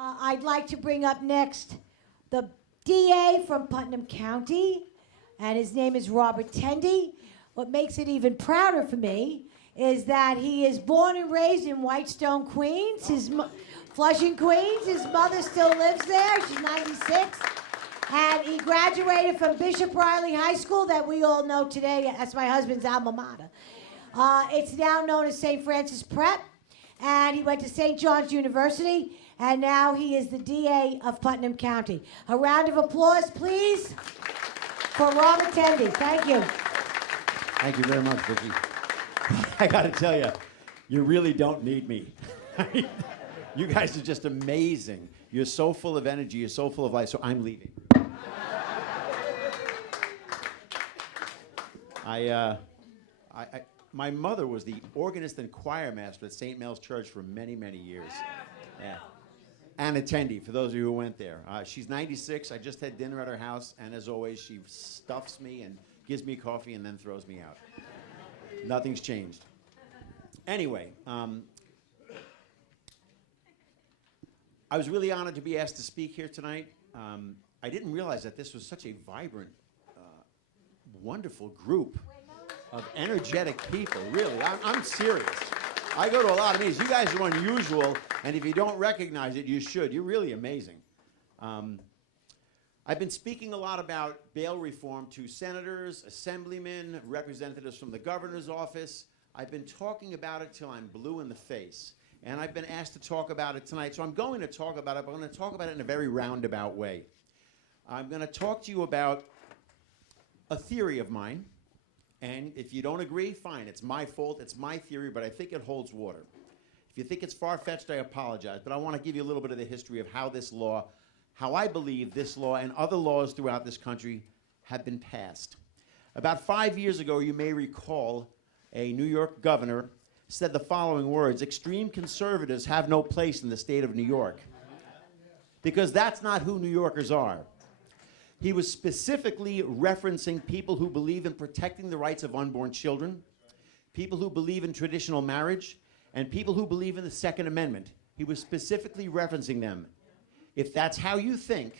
I'd like to bring up next the DA from Putnam County, and his name is Robert Tendy. What makes it even prouder for me is that he is born and raised in Whitestone, Queens, Flushing, Queens. His mother still lives there. She's 96. And he graduated from Bishop Riley High School that we all know today as my husband's alma mater. It's now known as St. Francis Prep. And he went to St. John's University, and now he is the DA of Putnam County. A round of applause, please, for Robert Tendy. Thank you. Thank you very much, Vicki. I got to tell you, you really don't need me. You guys are just amazing. You're so full of energy. You're so full of life. So I'm leaving. My mother was the organist and choir master at St. Mel's Church for many, many years. Yeah. Anna Tendy, for those of you who went there. She's 96. I just had dinner at her house, and as always, she stuffs me and gives me coffee and then throws me out. Nothing's changed. Anyway, I was really honored to be asked to speak here tonight. I didn't realize that this was such a vibrant, wonderful group of energetic people, really. I'm serious. I go to a lot of meetings. You guys are unusual, and if you don't recognize it, you should. You're really amazing. I've been speaking a lot about bail reform to senators, assemblymen, representatives from the governor's office. I've been talking about it till I'm blue in the face, and I've been asked to talk about it tonight, so I'm going to talk about it, but I'm going to talk about it in a very roundabout way. I'm going to talk to you about a theory of mine. And if you don't agree, fine. It's my fault. It's my theory, but I think it holds water. If you think it's far-fetched, I apologize. But I want to give you a little bit of the history of how this law, how I believe this law and other laws throughout this country have been passed. About 5 years ago, you may recall, a New York governor said the following words: "Extreme conservatives have no place in the state of New York." Because that's not who New Yorkers are. He was specifically referencing people who believe in protecting the rights of unborn children, people who believe in traditional marriage, and people who believe in the Second Amendment. He was specifically referencing them. If that's how you think,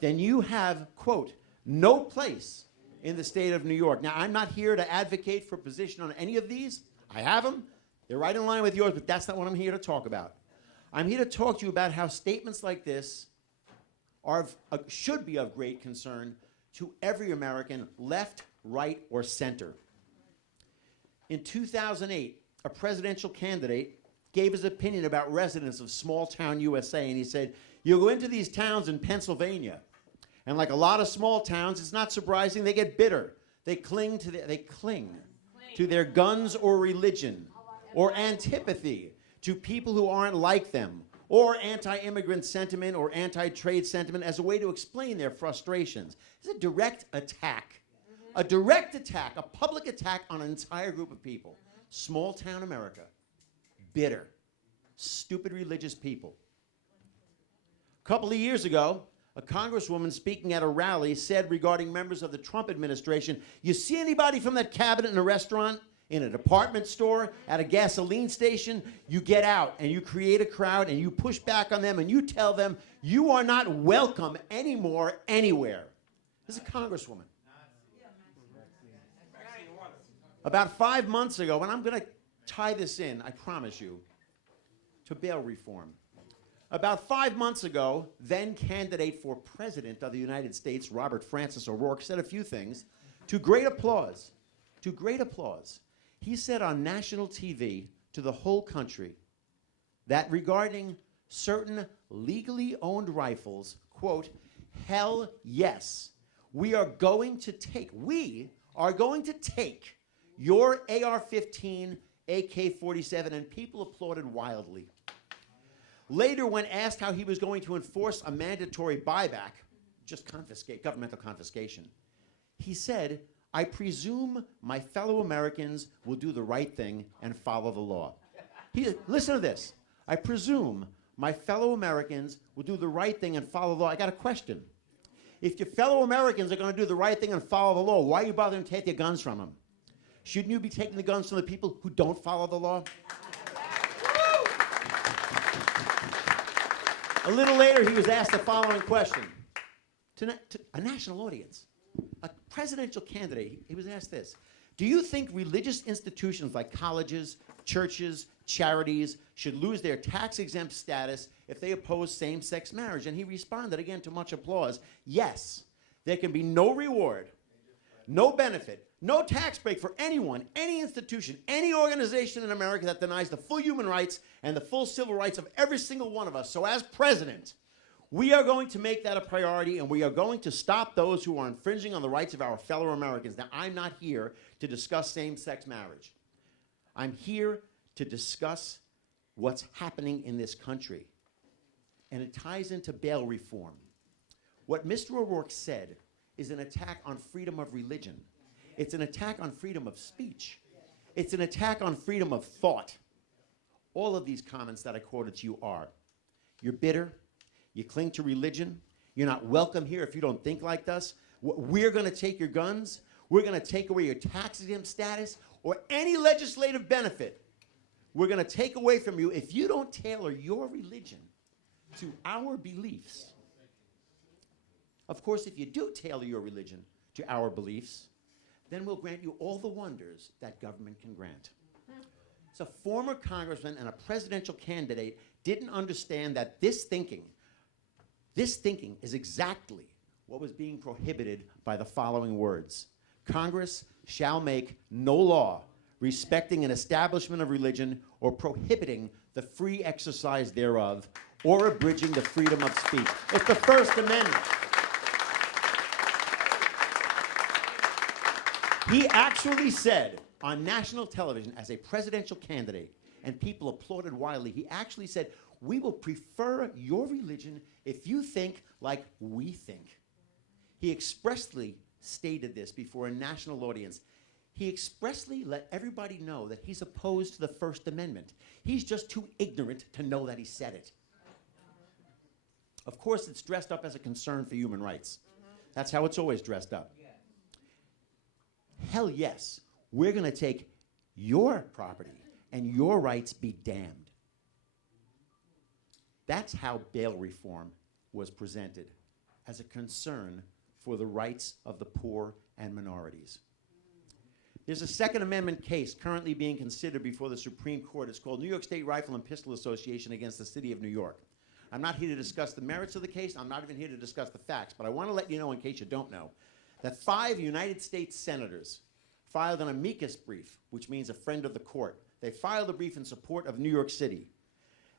then you have, quote, no place in the state of New York. Now, I'm not here to advocate for position on any of these. I have them. They're right in line with yours, but that's not what I'm here to talk about. I'm here to talk to you about how statements like this should be of great concern to every American, left, right, or center. In 2008, a presidential candidate gave his opinion about residents of small-town USA, and he said, you go into these towns in Pennsylvania, and like a lot of small towns, it's not surprising, they get bitter. They cling to their guns or religion, or antipathy to people who aren't like them, or anti-immigrant sentiment or anti-trade sentiment as a way to explain their frustrations. It's a direct attack. A direct attack, a public attack on an entire group of people. Small-town America. Bitter. Stupid religious people. A couple of years ago, a congresswoman speaking at a rally said regarding members of the Trump administration, you see anybody from that cabinet in a restaurant, in a department store, at a gasoline station, you get out and you create a crowd and you push back on them and you tell them you are not welcome anymore anywhere. This is a congresswoman. About 5 months ago, and I'm going to tie this in, I promise you, to bail reform. About 5 months ago, then candidate for president of the United States, Robert Francis O'Rourke, said a few things to great applause. To great applause. He said on national TV to the whole country that regarding certain legally owned rifles, quote, hell yes, we are going to take your AR-15, AK-47, and people applauded wildly. Later, when asked how he was going to enforce a mandatory buyback, just governmental confiscation, he said, I presume my fellow Americans will do the right thing and follow the law. Listen to this. I presume my fellow Americans will do the right thing and follow the law. I got a question. If your fellow Americans are going to do the right thing and follow the law, why are you bothering to take their guns from them? Shouldn't you be taking the guns from the people who don't follow the law? A little later, he was asked the following question to a national audience. A presidential candidate, he was asked this: do you think religious institutions like colleges, churches, charities should lose their tax-exempt status if they oppose same-sex marriage? And he responded, again to much applause, yes, there can be no reward, no benefit, no tax break for anyone, any institution, any organization in America that denies the full human rights and the full civil rights of every single one of us. So as president, we are going to make that a priority, and we are going to stop those who are infringing on the rights of our fellow Americans. Now, I'm not here to discuss same-sex marriage. I'm here to discuss what's happening in this country. And it ties into bail reform. What Mr. O'Rourke said is an attack on freedom of religion. It's an attack on freedom of speech. It's an attack on freedom of thought. All of these comments that I quoted to you are. You're bitter. You cling to religion. You're not welcome here if you don't think like us. We're going to take your guns. We're going to take away your tax-exempt status or any legislative benefit. We're going to take away from you if you don't tailor your religion to our beliefs. Of course, if you do tailor your religion to our beliefs, then we'll grant you all the wonders that government can grant. So, former congressman and a presidential candidate didn't understand that this thinking is exactly what was being prohibited by the following words. Congress shall make no law respecting an establishment of religion or prohibiting the free exercise thereof or abridging the freedom of speech. It's the First Amendment. He actually said on national television as a presidential candidate, and people applauded wildly, he actually said, we will prefer your religion if you think like we think. He expressly stated this before a national audience. He expressly let everybody know that he's opposed to the First Amendment. He's just too ignorant to know that he said it. Of course, it's dressed up as a concern for human rights. That's how it's always dressed up. Hell yes, we're going to take your property and your rights be damned. That's how bail reform was presented, as a concern for the rights of the poor and minorities. There's a Second Amendment case currently being considered before the Supreme Court. It's called New York State Rifle and Pistol Association against the City of New York. I'm not here to discuss the merits of the case. I'm not even here to discuss the facts, but I want to let you know, in case you don't know, that 5 United States senators filed an amicus brief, which means a friend of the court. They filed a brief in support of New York City.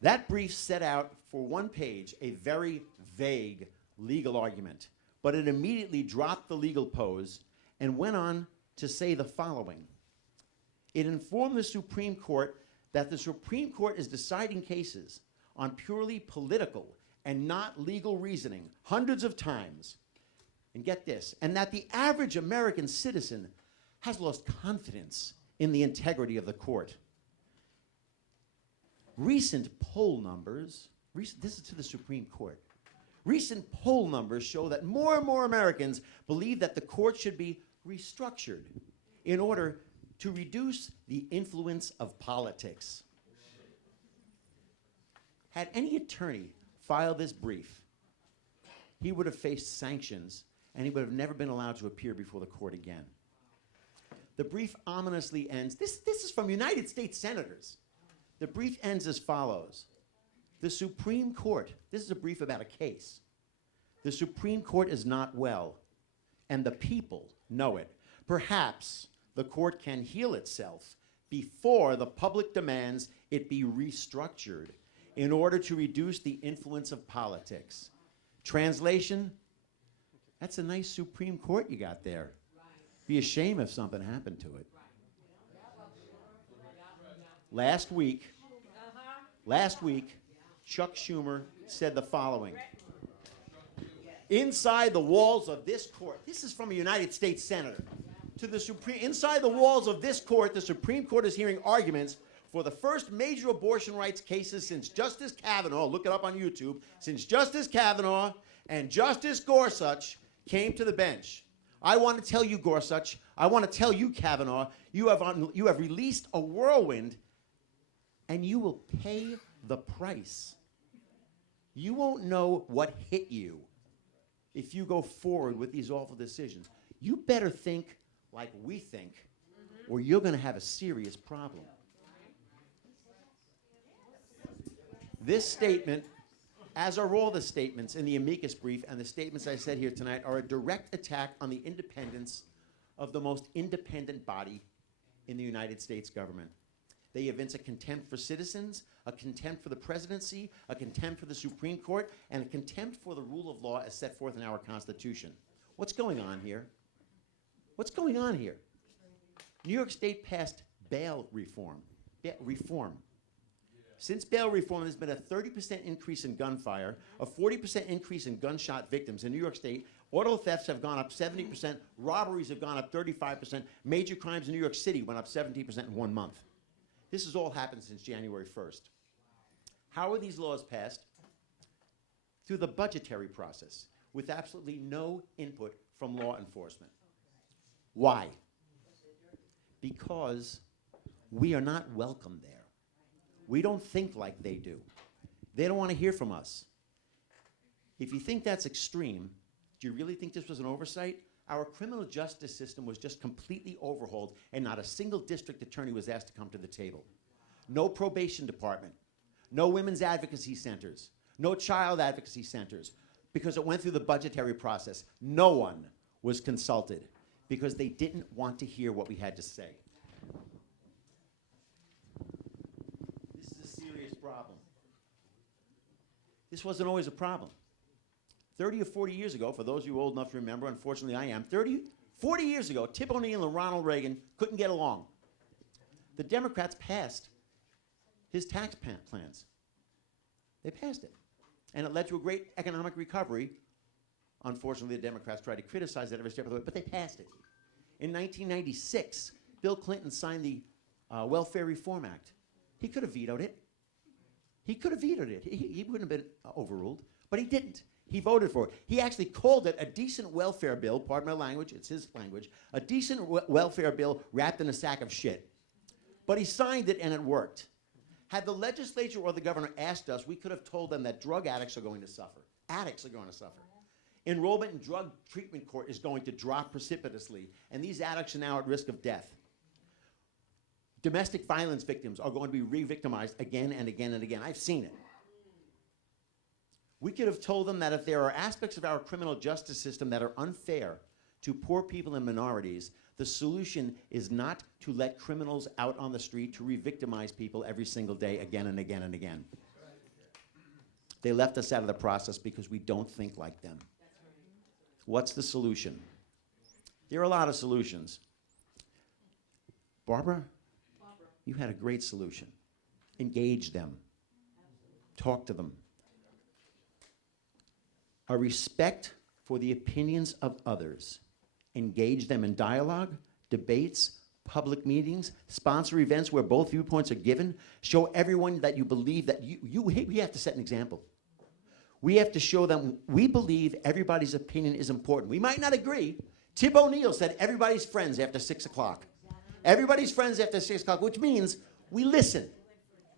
That brief set out for one page a very vague legal argument, but it immediately dropped the legal pose and went on to say the following. It informed the Supreme Court that the Supreme Court is deciding cases on purely political and not legal reasoning hundreds of times. And get this, and that the average American citizen has lost confidence in the integrity of the court. Recent poll numbers, this is to the Supreme Court, recent poll numbers show that more and more Americans believe that the court should be restructured in order to reduce the influence of politics. Had any attorney filed this brief, he would have faced sanctions and he would have never been allowed to appear before the court again. The brief ominously ends, this is from United States senators. The brief ends as follows. The Supreme Court, this is a brief about a case. The Supreme Court is not well, and the people know it. Perhaps the court can heal itself before the public demands it be restructured in order to reduce the influence of politics. Translation, that's a nice Supreme Court you got there. Be a shame if something happened to it. Last week, Chuck Schumer said the following. Inside the walls of this court, this is from a United States senator, inside the walls of this court, the Supreme Court is hearing arguments for the first major abortion rights cases since Justice Kavanaugh, look it up on YouTube, since Justice Kavanaugh and Justice Gorsuch came to the bench. I want to tell you, Gorsuch, I want to tell you, Kavanaugh, you have released a whirlwind, and you will pay the price. You won't know what hit you if you go forward with these awful decisions. You better think like we think, or you're going to have a serious problem. This statement, as are all the statements in the amicus brief and the statements I said here tonight, are a direct attack on the independence of the most independent body in the United States government. They evince a contempt for citizens, a contempt for the presidency, a contempt for the Supreme Court, and a contempt for the rule of law as set forth in our Constitution. What's going on here? What's going on here? New York State passed bail reform. Since bail reform, there's been a 30% increase in gunfire, a 40% increase in gunshot victims in New York State. Auto thefts have gone up 70%, robberies have gone up 35%, major crimes in New York City went up 70% in 1 month. This has all happened since January 1st. How are these laws passed? Through the budgetary process, with absolutely no input from law enforcement. Why? Because we are not welcome there. We don't think like they do. They don't want to hear from us. If you think that's extreme, do you really think this was an oversight? Our criminal justice system was just completely overhauled, and not a single district attorney was asked to come to the table. No probation department, no women's advocacy centers, no child advocacy centers, because it went through the budgetary process. No one was consulted because they didn't want to hear what we had to say. This is a serious problem. This wasn't always a problem. 30 or 40 years ago, for those of you old enough to remember, unfortunately I am, 40 years ago, Tip O'Neill and Ronald Reagan couldn't get along. The Democrats passed his tax plans. They passed it. And it led to a great economic recovery. Unfortunately, the Democrats tried to criticize it every step of the way, but they passed it. In 1996, Bill Clinton signed the Welfare Reform Act. He could have vetoed it. He could have vetoed it. He wouldn't have been overruled, but he didn't. He voted for it. He actually called it a decent welfare bill, pardon my language, it's his language, a decent welfare bill wrapped in a sack of shit. But he signed it and it worked. Had the legislature or the governor asked us, we could have told them that drug addicts are going to suffer. Addicts are going to suffer. Enrollment in drug treatment court is going to drop precipitously, and these addicts are now at risk of death. Domestic violence victims are going to be re-victimized again and again and again. I've seen it. We could have told them that if there are aspects of our criminal justice system that are unfair to poor people and minorities, the solution is not to let criminals out on the street to re-victimize people every single day again and again and again. They left us out of the process because we don't think like them. What's the solution? There are a lot of solutions. Barbara, you had a great solution. Engage them. Talk to them. A respect for the opinions of others. Engage them in dialogue, debates, public meetings, sponsor events where both viewpoints are given. Show everyone that you believe that we have to set an example. We have to show them we believe everybody's opinion is important. We might not agree. Tip O'Neill said everybody's friends after 6 o'clock. Everybody's friends after 6 o'clock, which means we listen.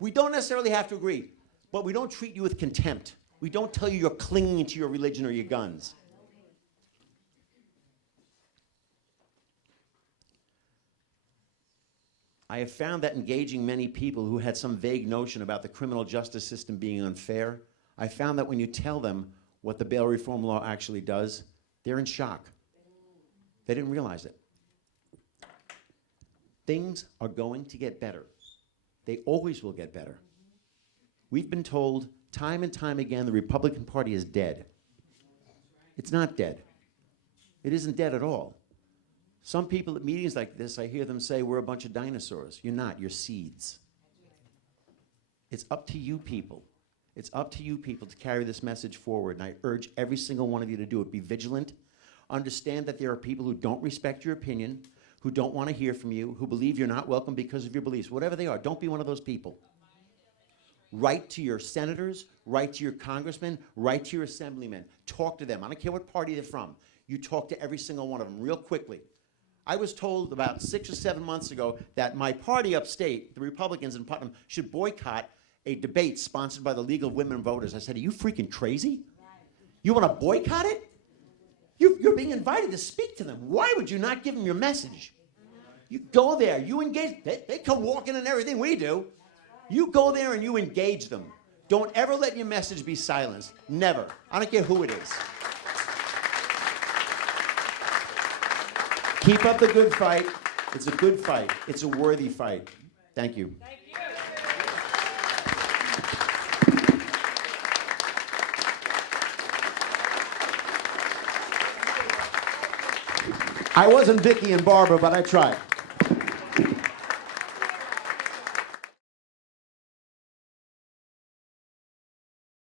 We don't necessarily have to agree, but we don't treat you with contempt. We don't tell you you're clinging to your religion or your guns. I have found that engaging many people who had some vague notion about the criminal justice system being unfair, I found that when you tell them what the bail reform law actually does, they're in shock. They didn't realize it. Things are going to get better. They always will get better. We've been told time and time again the Republican Party is dead. It's not dead. It isn't dead at all. Some people at meetings like this, I hear them say, we're a bunch of dinosaurs. You're not, you're seeds. It's up to you people. It's up to you people to carry this message forward, and I urge every single one of you to do it. Be vigilant. Understand that there are people who don't respect your opinion, who don't want to hear from you, who believe you're not welcome because of your beliefs. Whatever they are, don't be one of those people. Write to your senators, write to your congressmen, write to your assemblymen. Talk to them. I don't care what party they're from. You talk to every single one of them real quickly. I was told about 6 or 7 months ago that my party upstate, the Republicans in Putnam, should boycott a debate sponsored by the League of Women Voters. I said, are you freaking crazy? You want to boycott it? You're being invited to speak to them. Why would you not give them your message? You go there, you engage. They come walking and everything we do. You go there and you engage them. Don't ever let your message be silenced. Never. I don't care who it is. Keep up the good fight. It's a good fight. It's a worthy fight. Thank you. Thank you. I wasn't Vicky and Barbara, but I tried.